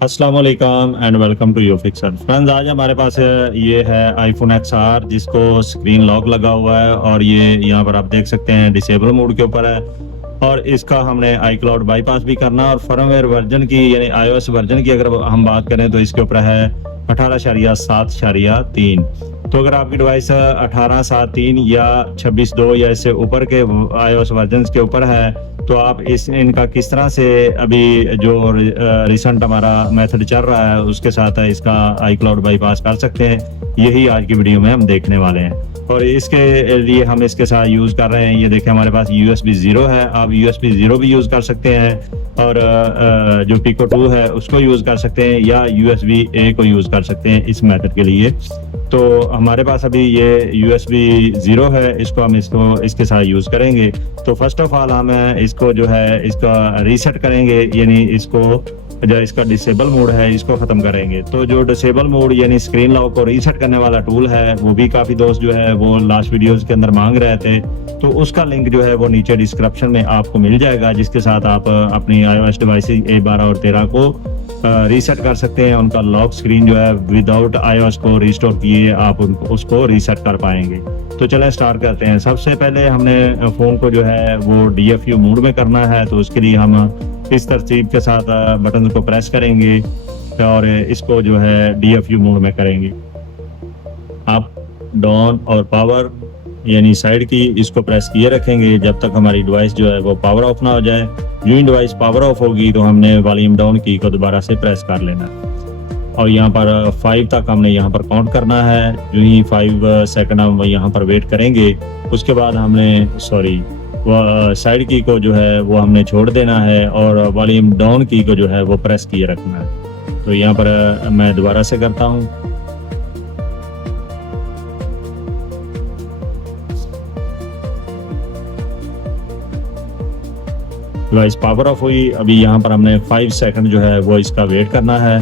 अस्सलाम वालेकुम and welcome to YouFixer। Friends, आज हमारे पास ये है iPhone XR जिसको स्क्रीन लॉक लगा हुआ है और ये यहाँ पर आप देख सकते हैं डिसेबल मोड के ऊपर है। और इसका हमने iCloud बाईपास भी करना है और फर्मवेयर वर्जन की यानी iOS वर्जन की अगर हम बात करें तो इसके ऊपर है 18.7.3। तो अगर आपकी डिवाइस 18.7.3 या 26.2 या इससे ऊपर के iOS वर्जन के ऊपर है तो आप इनका किस तरह से अभी जो रिसेंट हमारा मेथड चल रहा है उसके साथ इसका iCloud बाईपास कर सकते हैं, यही आज की वीडियो में हम देखने वाले हैं। और इसके लिए हम इसके साथ यूज़ कर रहे हैं, ये देखें हमारे पास USB 0 है। आप USB 0 भी यूज़ कर सकते हैं और जो Pico 2 है उसको यूज़ कर सकते हैं या USB A को यूज़ कर सकते हैं इस मेथड के लिए। तो हमारे पास अभी ये USB 0 है, इसको इसके साथ यूज़ करेंगे। तो फर्स्ट ऑफ ऑल हम इसको जो है इसका रीसेट करेंगे, यानी इसको जो इसका डिसेबल मोड है इसको खत्म करेंगे। तो जो डिसेबल मोड यानी स्क्रीन लॉक को रीसेट करने वाला टूल है वो भी काफी दोस्त जो है वो लास्ट वीडियोस के अंदर मांग रहे थे, तो उसका लिंक जो है वो नीचे डिस्क्रिप्शन में आपको मिल जाएगा, जिसके साथ आप अपनी iOS डिवाइस A12 और 13 को रीसेट कर सकते हैं। उनका लॉक स्क्रीन जो है विदाउट iOS को रिस्टोर किए आप उसको रीसेट कर पाएंगे। तो चलें स्टार्ट करते हैं। सबसे पहले हमने फ़ोन को जो है वो DFU मोड में करना है, तो उसके लिए हम इस तरतीब के साथ बटन को प्रेस करेंगे और इसको जो है DFU मोड में करेंगे। अप, डाउन और पावर यानी साइड की इसको प्रेस किए रखेंगे जब तक हमारी डिवाइस जो है वो पावर ऑफ ना हो जाए। जो ही डिवाइस पावर ऑफ होगी तो हमने वॉल्यूम डाउन की को दोबारा से प्रेस कर लेना है और यहाँ पर 5 तक हमने यहाँ पर काउंट करना है। जो ही 5 सेकंड हम यहाँ पर वेट करेंगे, उसके बाद हमने साइड की को जो है वो हमने छोड़ देना है और वॉल्यूम डाउन की को जो है वो प्रेस किए रखना है। तो यहाँ पर मैं दोबारा से करता हूँ। डिवाइस पावर ऑफ हुई, अभी यहाँ पर हमने 5 सेकंड जो है वो इसका वेट करना है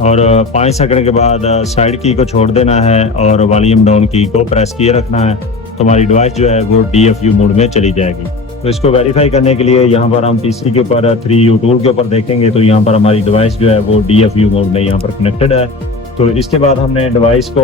और 5 सेकंड के बाद साइड की को छोड़ देना है और वॉल्यूम डाउन की को प्रेस किए रखना है। तो हमारी डिवाइस जो है वो DFU मोड में चली जाएगी। तो इसको वेरीफाई करने के लिए यहाँ पर हम PC के ऊपर 3U टूल के ऊपर देखेंगे, तो यहाँ पर हमारी डिवाइस जो है वो DFU मोड में यहाँ पर कनेक्टेड है। तो इसके बाद हमने डिवाइस को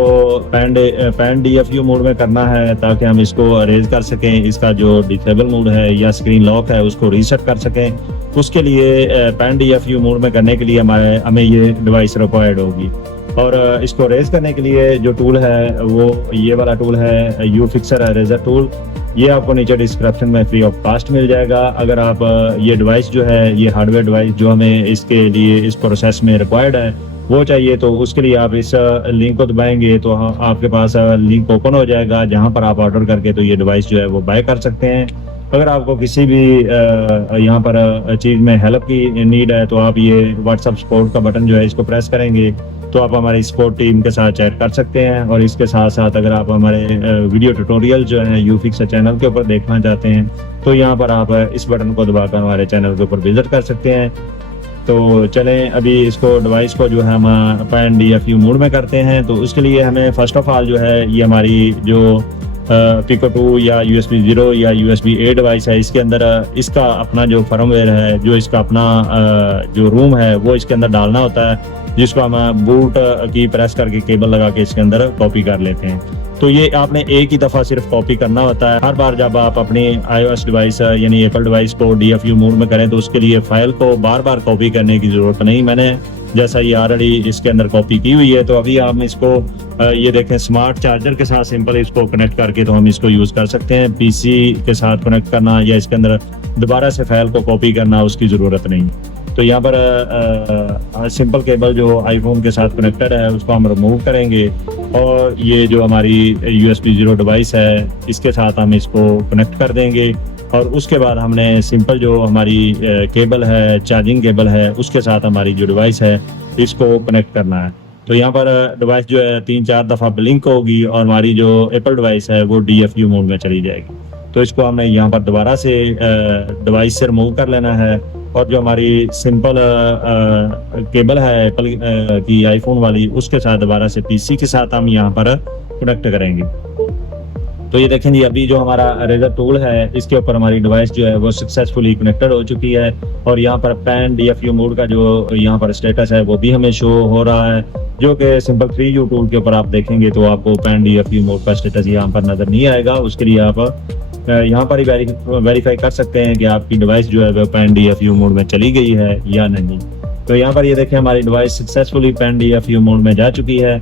पैन DFU मोड में करना है ताकि हम इसको अरेज कर सकें, इसका जो डिसेबल मोड है या स्क्रीन लॉक है उसको रीसेट कर सकें। उसके लिए पैन DFU मोड में करने के लिए हमें ये डिवाइस रिक्वायर्ड होगी। और इसको रेज करने के लिए जो टूल है वो ये वाला टूल है YouFixer इरेजर टूल। ये आपको नीचे डिस्क्रिप्शन में फ्री ऑफ कॉस्ट मिल जाएगा। अगर आप ये डिवाइस जो है ये हार्डवेयर डिवाइस जो हमें इसके लिए इस प्रोसेस में रिक्वायर्ड है वो चाहिए, तो उसके लिए आप इस लिंक को दबाएंगे तो आपके पास लिंक ओपन हो जाएगा जहां पर आप ऑर्डर करके तो ये डिवाइस जो है वो बाय कर सकते हैं। अगर आपको किसी भी यहाँ पर चीज़ में हेल्प की नीड है तो आप ये व्हाट्सएप सपोर्ट का बटन जो है इसको प्रेस करेंगे तो आप हमारी सपोर्ट टीम के साथ चैट कर सकते हैं। और इसके साथ साथ अगर आप हमारे वीडियो ट्यूटोरियल जो है YouFixer चैनल के ऊपर देखना चाहते हैं तो यहाँ पर आप इस बटन को दबाकर हमारे चैनल के ऊपर विजिट कर सकते हैं। तो चलें अभी इसको डिवाइस को जो है हम पैन DFU मोड में करते हैं। तो उसके लिए हमें फर्स्ट ऑफ ऑल जो है ये हमारी जो Pico 2 या USB 0 या USB A डिवाइस है इसके अंदर इसका अपना जो फर्मवेयर है, जो इसका अपना जो रूम है वो इसके अंदर डालना होता है, जिसको हम बूट की प्रेस करके केबल लगा के इसके अंदर कॉपी कर लेते हैं। तो ये आपने एक ही दफ़ा सिर्फ कॉपी करना होता है। हर बार जब आप अपनी iOS डिवाइस यानी एप्पल डिवाइस को DFU मोड में करें तो उसके लिए फाइल को बार बार कॉपी करने की ज़रूरत नहीं। मैंने जैसा ये ऑलरेडी इसके अंदर कॉपी की हुई है, तो अभी हम इसको ये देखें स्मार्ट चार्जर के साथ सिंपल इसको कनेक्ट करके तो हम इसको यूज़ कर सकते हैं। PC के साथ कनेक्ट करना या इसके अंदर दोबारा से फाइल को कॉपी करना उसकी ज़रूरत नहीं। तो यहाँ पर सिंपल केबल जो iPhone के साथ कनेक्टेड है उसको हम रिमूव करेंगे और ये जो हमारी USB 0 डिवाइस है इसके साथ हम इसको कनेक्ट कर देंगे और उसके बाद हमने सिंपल जो हमारी केबल है, चार्जिंग केबल है, उसके साथ हमारी जो डिवाइस है इसको कनेक्ट करना है। तो यहाँ पर डिवाइस जो है 3-4 दफ़ा ब्लिंक होगी और हमारी जो एप्पल डिवाइस है वो DFU मोड में चली जाएगी। तो इसको हमने यहाँ पर दोबारा से डिवाइस से रिमूव कर लेना है और जो हमारी सिंपल केबल है एप्पल की iPhone वाली उसके साथ दोबारा से PC के साथ हम यहाँ पर कनेक्ट करेंगे। तो ये देखें जी, अभी जो हमारा रेजर टूल है इसके ऊपर हमारी डिवाइस जो है वो सक्सेसफुली कनेक्टेड हो चुकी है और यहाँ पर पैन DFU मोड का जो यहाँ पर स्टेटस है वो भी हमें शो हो रहा है, जो कि सिंपल 3U टूल के ऊपर आप देखेंगे तो आपको पैन DFU मोड का स्टेटस यहाँ पर नजर नहीं आएगा। उसके लिए आप यहाँ पर ही वेरीफाई कर सकते हैं कि आपकी डिवाइस जो है वो पैन DFU मोड में चली गई है या नहीं। तो यहाँ पर ये देखें, हमारी device successfully pan DFU mode में जा चुकी है।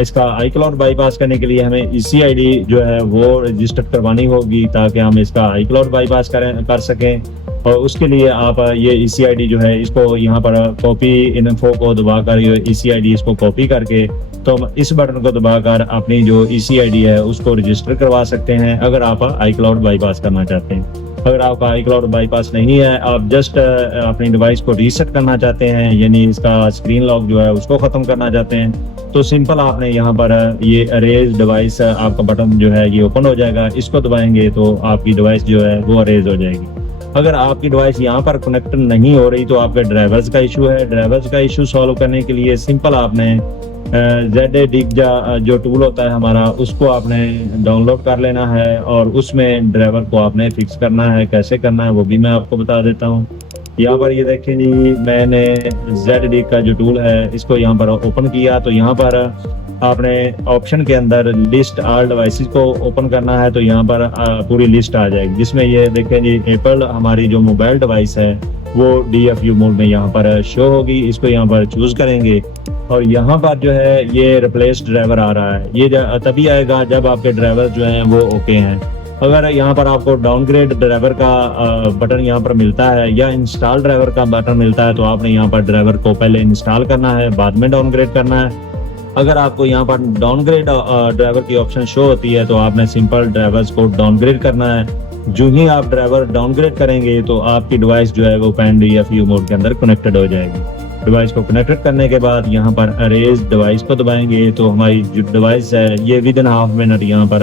इसका iCloud बाईपास करने के लिए हमें ECID जो है वो रजिस्टर करवानी होगी ताकि हम इसका iCloud बाईपास कर सकें। और उसके लिए आप ये ECID जो है इसको यहाँ पर कॉपी इन्फो को दबाकर ये ECID इसको कॉपी करके तो हम इस बटन को दबाकर अपनी जो ECID है उसको रजिस्टर करवा सकते हैं अगर आप iCloud बाईपास करना चाहते हैं। अगर आपका iCloud बाईपास नहीं है, आप जस्ट अपनी डिवाइस को रीसेट करना चाहते हैं, यानी इसका स्क्रीन लॉक जो है उसको ख़त्म करना चाहते हैं, तो सिंपल आपने यहाँ पर ये अरेज डिवाइस आपका बटन जो है ये ओपन हो जाएगा। इसको दबाएंगे तो आपकी डिवाइस जो है वो अरेज हो जाएगी। अगर आपकी डिवाइस यहाँ पर कनेक्ट नहीं हो रही तो आपके ड्राइवर्स का इशू है। ड्राइवर्स का इशू सॉल्व करने के लिए सिंपल आपने ZDIGJA जो टूल होता है हमारा उसको आपने डाउनलोड कर लेना है और उसमें ड्राइवर को आपने फिक्स करना है। कैसे करना है वो भी मैं आपको बता देता हूँ। यहाँ पर ये देखें जी, मैंने ZD का जो टूल है इसको यहाँ पर ओपन किया तो यहाँ पर आपने ऑप्शन के अंदर लिस्ट ऑल डिवाइसेस को ओपन करना है तो यहाँ पर पूरी लिस्ट आ जाएगी, जिसमें ये देखें जी एप्पल हमारी जो मोबाइल डिवाइस है वो DFU मोड में यहाँ पर शो होगी। इसको यहाँ पर चूज करेंगे और यहाँ पर जो है ये रिप्लेस ड्राइवर आ रहा है। ये तभी आएगा जब आपके ड्राइवर जो हैं वो ओके हैं। अगर यहाँ पर आपको डाउनग्रेड ड्राइवर का बटन यहाँ पर मिलता है या इंस्टॉल ड्राइवर का बटन मिलता है तो आपने यहाँ पर ड्राइवर को पहले इंस्टॉल करना है, बाद में डाउनग्रेड करना है। अगर आपको यहाँ पर डाउनग्रेड ड्राइवर की ऑप्शन शो होती है तो आपने सिंपल ड्राइवर्स को डाउनग्रेड करना है। जो ही आप ड्राइवर डाउनग्रेड करेंगे तो आपकी डिवाइस जो है वो पैन DFU मोड के अंदर कनेक्टेड हो जाएगी। डिवाइस को कनेक्टेड करने के बाद यहाँ पर अरेज डिवाइस को दबाएंगे तो हमारी जो डिवाइस है ये विदिन हाफ मिनट यहाँ पर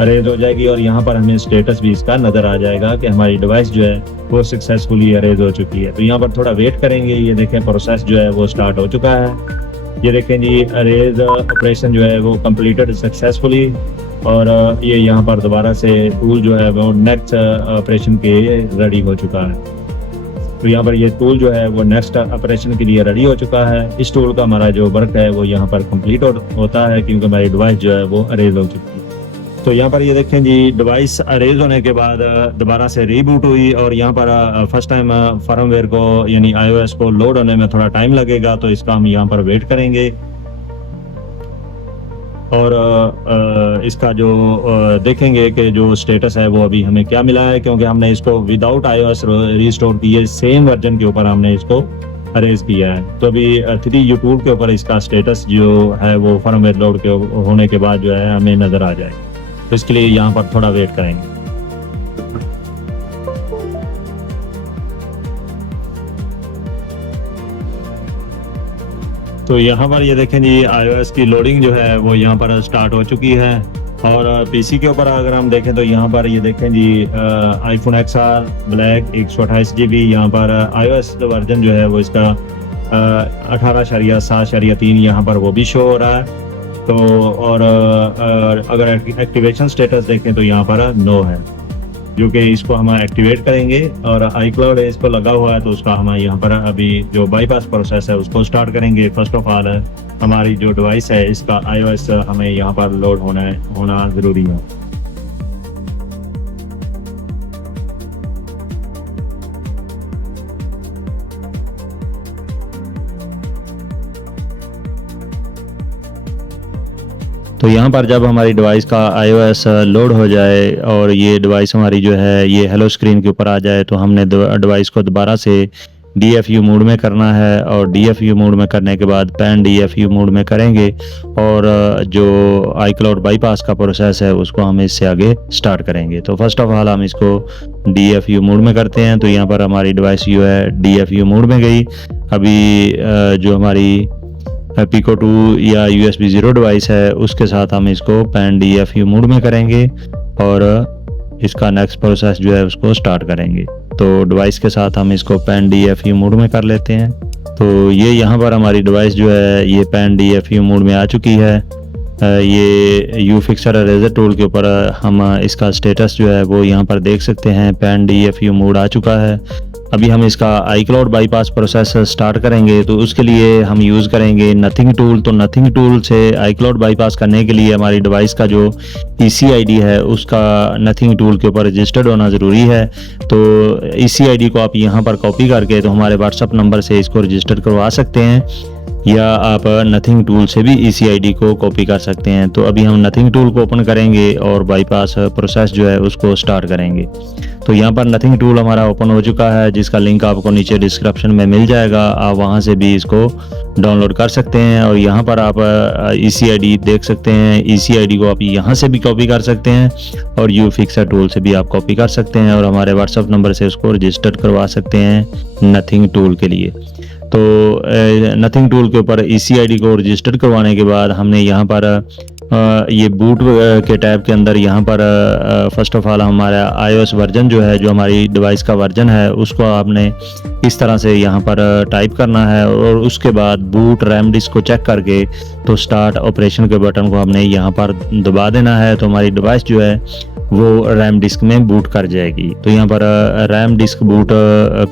अरेज हो जाएगी और यहाँ पर हमें स्टेटस भी इसका नजर आ जाएगा कि हमारी डिवाइस जो है वो सक्सेसफुली अरेज हो चुकी है। तो यहाँ पर थोड़ा वेट करेंगे। ये देखें प्रोसेस जो है वो स्टार्ट हो चुका है। ये देखें जी अरेज ऑपरेशन जो है वो कंप्लीटेड सक्सेसफुली और ये यहाँ पर दोबारा से टूल जो है वो नेक्स्ट ऑपरेशन के रेडी हो चुका है। तो यहाँ पर ये टूल जो है वो नेक्स्ट ऑपरेशन के लिए रेडी हो चुका है। इस टूल का हमारा जो वर्क है वो यहाँ पर कंप्लीट होता है क्योंकि हमारी डिवाइस जो है वो अरेज हो चुकी है। तो यहाँ पर ये देखें जी डिवाइस अरेज होने के बाद दोबारा से रीबूट हुई और यहाँ पर फर्स्ट टाइम फर्मवेयर को यानी iOS को लोड होने में थोड़ा टाइम लगेगा, तो इसका हम यहाँ पर वेट करेंगे। और इसका जो देखेंगे कि जो स्टेटस है वो अभी हमें क्या मिला है, क्योंकि हमने इसको विदाउट iOS रीस्टोर किए सेम वर्जन के ऊपर हमने इसको अरेज किया है। तो अभी 3U टूल के ऊपर इसका स्टेटस जो है वो फर्मवेयर लोड के होने के बाद जो है हमें नजर आ जाएगा। तो इसके लिए यहाँ पर थोड़ा वेट करेंगे। तो यहाँ पर ये देखें जी iOS की लोडिंग जो है वो यहाँ पर स्टार्ट हो चुकी है और पीसी के ऊपर अगर हम देखें तो यहाँ पर ये देखें जी iPhone XR ब्लैक 128 GB यहाँ पर iOS वर्जन जो है वो इसका 18.7.3 यहाँ पर वो भी शो हो रहा है। तो और अगर एक्टिवेशन स्टेटस देखें तो यहाँ पर नो है, जो कि इसको हम एक्टिवेट करेंगे और iCloud इसको लगा हुआ है तो उसका हम यहाँ पर अभी जो बाईपास प्रोसेस है उसको स्टार्ट करेंगे। फर्स्ट ऑफ ऑल हमारी जो डिवाइस है इसका iOS हमें यहाँ पर लोड होना ज़रूरी है। तो यहाँ पर जब हमारी डिवाइस का iOS लोड हो जाए और ये डिवाइस हमारी जो है ये हेलो स्क्रीन के ऊपर आ जाए तो हमने डिवाइस को दोबारा से DFU मोड में करना है और DFU मोड में करने के बाद पैन DFU मोड में करेंगे और जो iCloud बाईपास का प्रोसेस है उसको हम इससे आगे स्टार्ट करेंगे। तो फर्स्ट ऑफ ऑल हम इसको DFU मोड में करते हैं। तो यहाँ पर हमारी डिवाइस जो है DFU मोड में गई। अभी जो हमारी Pico 2 या USB 0 डिवाइस है उसके साथ हम इसको पैन DFU मोड में करेंगे और इसका नेक्स्ट प्रोसेस जो है उसको स्टार्ट करेंगे। तो डिवाइस के साथ हम इसको पैन DFU मोड में कर लेते हैं। तो ये यहाँ पर हमारी डिवाइस जो है ये पैन DFU मोड में आ चुकी है ये यू फिक्सर इरेजर टूल के ऊपर हम इसका स्टेटस जो है वो यहाँ पर देख सकते हैं। पैन DFU मोड आ चुका है। अभी हम इसका iCloud बाईपास प्रोसेस स्टार्ट करेंगे, तो उसके लिए हम यूज़ करेंगे नथिंग टूल। तो नथिंग टूल से iCloud बाईपास करने के लिए हमारी डिवाइस का जो EC ID है उसका नथिंग टूल के ऊपर रजिस्टर्ड होना ज़रूरी है। तो EC ID को आप यहाँ पर कॉपी करके तो हमारे व्हाट्सअप नंबर से इसको रजिस्टर करवा सकते हैं, या आप नथिंग टूल से भी EC ID को कॉपी कर सकते हैं। तो अभी हम नथिंग टूल को ओपन करेंगे और बाईपास प्रोसेस जो है उसको स्टार्ट करेंगे। तो यहाँ पर नथिंग टूल हमारा ओपन हो चुका है, जिसका लिंक आपको नीचे डिस्क्रिप्शन में मिल जाएगा। आप वहाँ से भी इसको डाउनलोड कर सकते हैं और यहाँ पर आप EC ID देख सकते हैं। EC ID को आप यहाँ से भी कॉपी कर सकते हैं और यू फिक्सर टूल से भी आप कॉपी कर सकते हैं और हमारे व्हाट्सअप नंबर से उसको रजिस्टर करवा सकते हैं नथिंग टूल के लिए। तो नथिंग टूल के ऊपर EC ID को रजिस्टर करवाने के बाद हमने यहाँ पर ये बूट के टैब के अंदर यहाँ पर फर्स्ट ऑफ ऑल हमारा iOS वर्जन जो है, जो हमारी डिवाइस का वर्जन है, उसको आपने इस तरह से यहाँ पर टाइप करना है और उसके बाद बूट रैम डिस्क को चेक करके तो स्टार्ट ऑपरेशन के बटन को हमने यहाँ पर दबा देना है। तो हमारी डिवाइस जो है वो रैम डिस्क में बूट कर जाएगी। तो यहाँ पर रैम डिस्क बूट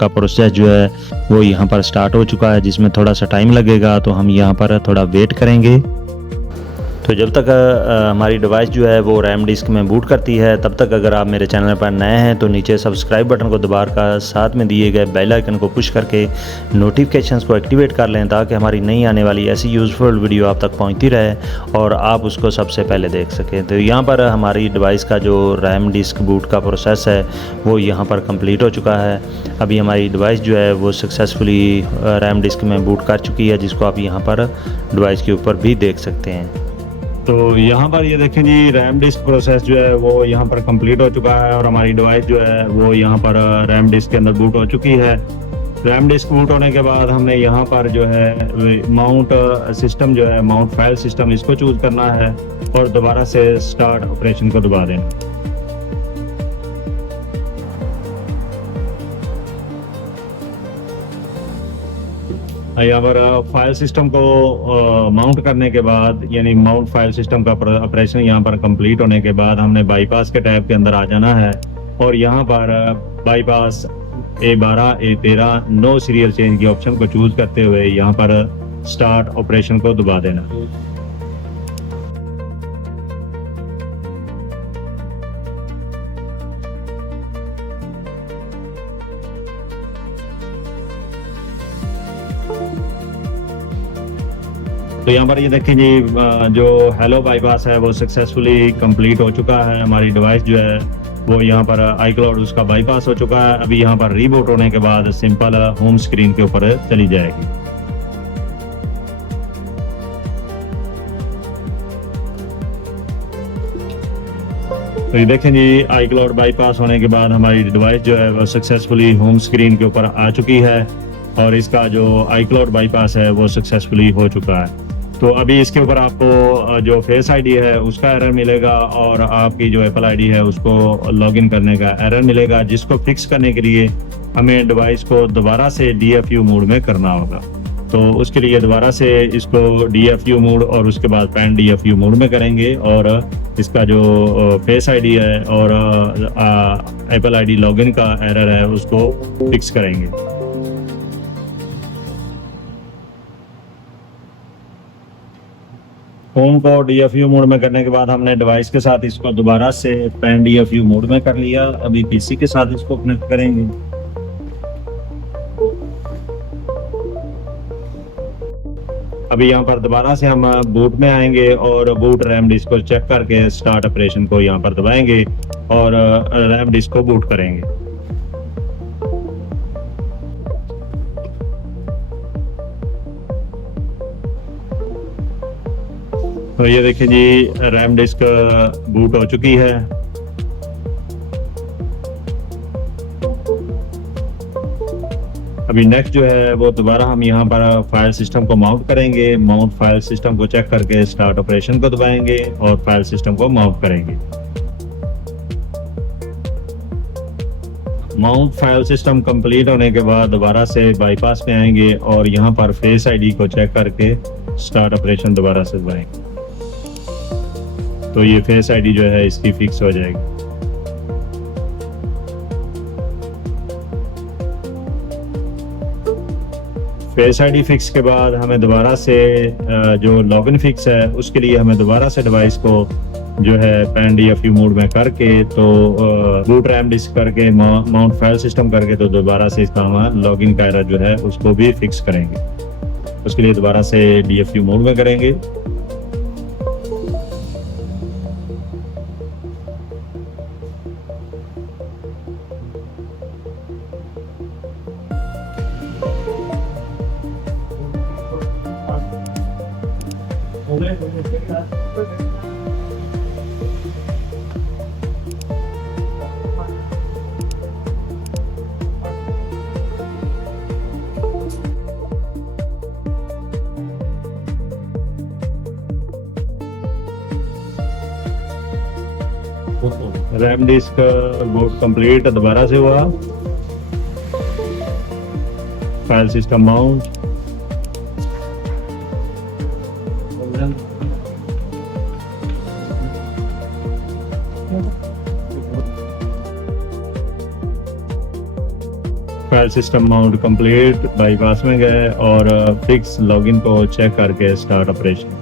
का प्रोसेस जो है वो यहाँ पर स्टार्ट हो चुका है, जिसमें थोड़ा सा टाइम लगेगा। तो हम यहाँ पर थोड़ा वेट करेंगे। तो जब तक हमारी डिवाइस जो है वो रैम डिस्क में बूट करती है, तब तक अगर आप मेरे चैनल पर नए हैं तो नीचे सब्सक्राइब बटन को दबाकर साथ में दिए गए बेल आइकन को पुश करके नोटिफिकेशंस को एक्टिवेट कर लें, ताकि हमारी नई आने वाली ऐसी यूज़फुल वीडियो आप तक पहुंचती रहे और आप उसको सबसे पहले देख सकें। तो यहाँ पर हमारी डिवाइस का जो रैम डिस्क बूट का प्रोसेस है वो यहाँ पर कंप्लीट हो चुका है। अभी हमारी डिवाइस जो है वो सक्सेसफुली रैम डिस्क में बूट कर चुकी है, जिसको आप यहाँ पर डिवाइस के ऊपर भी देख सकते हैं। तो यहाँ पर ये देखें जी, रैम डिस्क प्रोसेस जो है वो यहाँ पर कंप्लीट हो चुका है और हमारी डिवाइस जो है वो यहाँ पर रैम डिस्क के अंदर बूट हो चुकी है। रैम डिस्क बूट होने के बाद हमने यहाँ पर जो है माउंट सिस्टम जो है, माउंट फाइल सिस्टम, इसको चूज करना है और दोबारा से स्टार्ट ऑपरेशन को दबा देना। यहाँ पर फाइल सिस्टम को माउंट करने के बाद, यानी माउंट फाइल सिस्टम का ऑपरेशन यहाँ पर कंप्लीट होने के बाद हमने बाईपास के टैब के अंदर आ जाना है और यहाँ पर bypass A12 A13 no serial change की ऑप्शन को चूज करते हुए यहाँ पर स्टार्ट ऑपरेशन को दबा देना। तो यहाँ पर ये देखें जी, जो हेलो बाईपास है वो सक्सेसफुली कंप्लीट हो चुका है। हमारी डिवाइस जो है वो यहाँ पर iCloud उसका बाईपास हो चुका है। अभी यहाँ पर रीबूट होने के बाद सिंपल होम स्क्रीन के ऊपर चली जाएगी। तो ये देखें जी, iCloud बाईपास होने के बाद हमारी डिवाइस जो है वो सक्सेसफुली होम स्क्रीन के ऊपर आ चुकी है और इसका जो iCloud बाईपास है वो सक्सेसफुली हो चुका है। तो अभी इसके ऊपर आपको जो फेस आईडी है उसका एरर मिलेगा और आपकी जो एप्पल आईडी है उसको लॉगिन करने का एरर मिलेगा, जिसको फिक्स करने के लिए हमें डिवाइस को दोबारा से DFU मोड में करना होगा। तो उसके लिए दोबारा से इसको DFU मोड और उसके बाद पैन DFU मोड में करेंगे और इसका जो फेस आईडी है और एप्पल आईडी लॉगिन का एरर है उसको फिक्स करेंगे। फोन को DFU मोड में करने के बाद हमने डिवाइस के साथ इसको दोबारा से पैन DFU मोड में कर लिया। अभी PC के साथ इसको कनेक्ट करेंगे। अभी यहाँ पर दोबारा से हम बूट में आएंगे और बूट रैम डिस्क को चेक करके स्टार्ट ऑपरेशन को यहाँ पर दबाएंगे और रैम डिस्क को बूट करेंगे। तो ये देखिए जी, रैम डिस्क बूट हो चुकी है। अभी नेक्स्ट जो है वो दोबारा हम यहाँ पर फाइल सिस्टम को माउंट करेंगे। माउंट फाइल सिस्टम को चेक करके स्टार्ट ऑपरेशन को दबाएंगे और फाइल सिस्टम को माउंट करेंगे। माउंट फाइल सिस्टम कंप्लीट होने के बाद दोबारा से बाईपास में आएंगे और यहाँ पर फेस आईडी को चेक करके स्टार्ट ऑपरेशन दोबारा से दबाएंगे। तो ये फेस आईडी जो है इसकी फिक्स हो जाएगी। फेस आईडी फिक्स के बाद हमें दोबारा से जो लॉगिन फिक्स है उसके लिए हमें दोबारा से डिवाइस को जो है पैन DFU मोड में करके तो बूट रैम डिस्क करके माउंट फाइल सिस्टम करके तो दोबारा से इसका हम लॉगिन का एरर जो है उसको भी फिक्स करेंगे। उसके लिए दोबारा से DFU मोड में करेंगे। रैम डिस्क बूट कंप्लीट दोबारा से हुआ। File system mount, file system mount complete, bypass में गए और फिक्स लॉगिन को चेक करके स्टार्ट ऑपरेशन।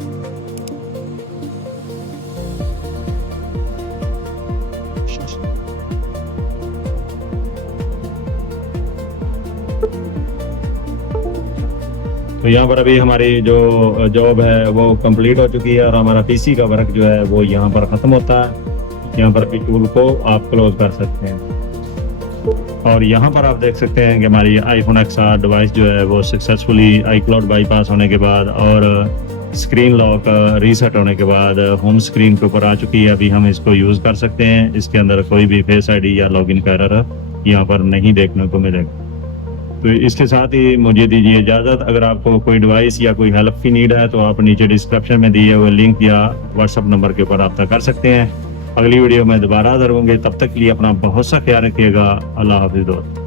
तो यहाँ पर अभी हमारी जो जॉब है वो कंप्लीट हो चुकी है और हमारा पीसी का वर्क जो है वो यहाँ पर ख़त्म होता है। यहाँ पर भी टूल को आप क्लोज कर सकते हैं और यहाँ पर आप देख सकते हैं कि हमारी iPhone XR डिवाइस जो है वो सक्सेसफुली iCloud बाईपास होने के बाद और स्क्रीन लॉक रीसेट होने के बाद होम स्क्रीन के ऊपर आ चुकी है। अभी हम इसको यूज़ कर सकते हैं। इसके अंदर कोई भी फेस आईडी या लॉगिन का एरर यहाँ पर नहीं देखने को मिलेगा। तो इसके साथ ही मुझे दीजिए इजाज़त। अगर आपको कोई डिवाइस या कोई हेल्प की नीड है तो आप नीचे डिस्क्रिप्शन में दिए हुए लिंक या व्हाट्सएप नंबर के ऊपर रब्ता कर सकते हैं। अगली वीडियो में दोबारा हाजिर होंगे। तब तक के लिए अपना बहुत सा ख्याल रखिएगा। अल्लाह हाफिज़ दोस्त।